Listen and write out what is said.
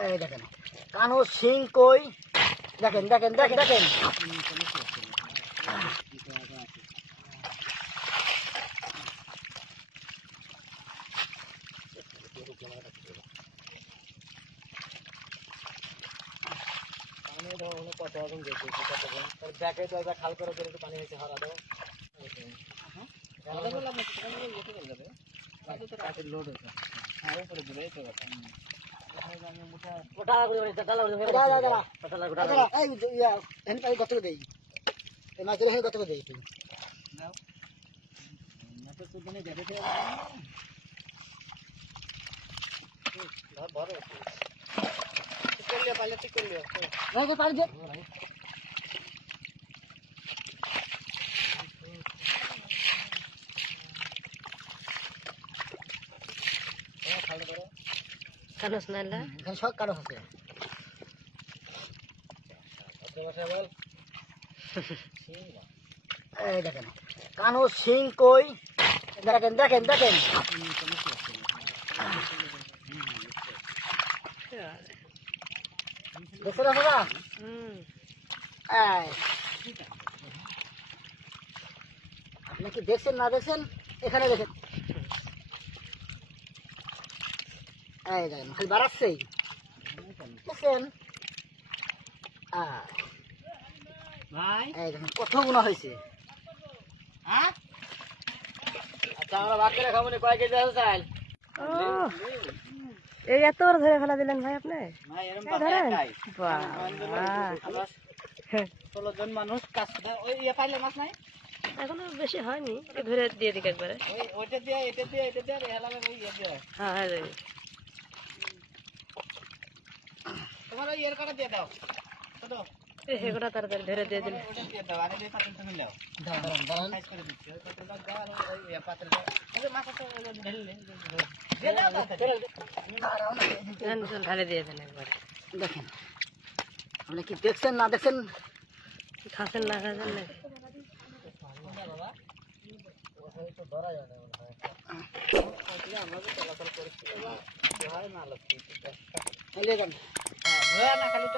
এই দেখেন কানো সিং কই দেখেন দেখেন দেখেন দেখেন খাল করে পানি হয়েছে হারা দাও লোড হয়েছে কানস নাইলা এখানে সব কানস আছে এই দেখেন কানো সিং কই দেখেন দেখেন দেখেন দেখছেন আপনারা আপনি কি দেখছেন না দেখছেন এখানে দেখেন এই দেখেন খালি বাড়াচ্ছেই দেখছেন এই দেখেন কত গুণা হয়েছে আচ্ছা আমরা ভাগ করে খাবো কয় কেজি আছে চাল এই এত বড় ধরে ফেলা দিলেন ভাই আপনি 16 জন মানুষ কাজ ওই ইয়ে পাইলে মাছ নাই এখনো বেশি হয়নি ধরে দিয়ে দিক একবারে ওইটা দিয়ে এটা দিয়ে এটা দিয়ে হেলালে ওই ইয়ে দিয়ে হ্যাঁ হ্যাঁ তোমার ওই এর কাটা দিয়ে দাও ছোট সেগুলো তাড়াতাড়ি ধরে দিয়ে দিন ওটা দিয়ে দাও আরে দিয়ে পাতল তুমি নাও দাঁড়ান দাঁড়ান সাইজ করে দিচ্ছি ওই পাতলটা দাও ওই ইয়ে পাতলটা ওই মাছটা ঢেলে দিয়ে দাও ঢালে দিয়ে দেন একবারে দেখেন আপনি কি দেখছেন না দেখছেন খাচ্ছেন না খাচ্ছেন না খালি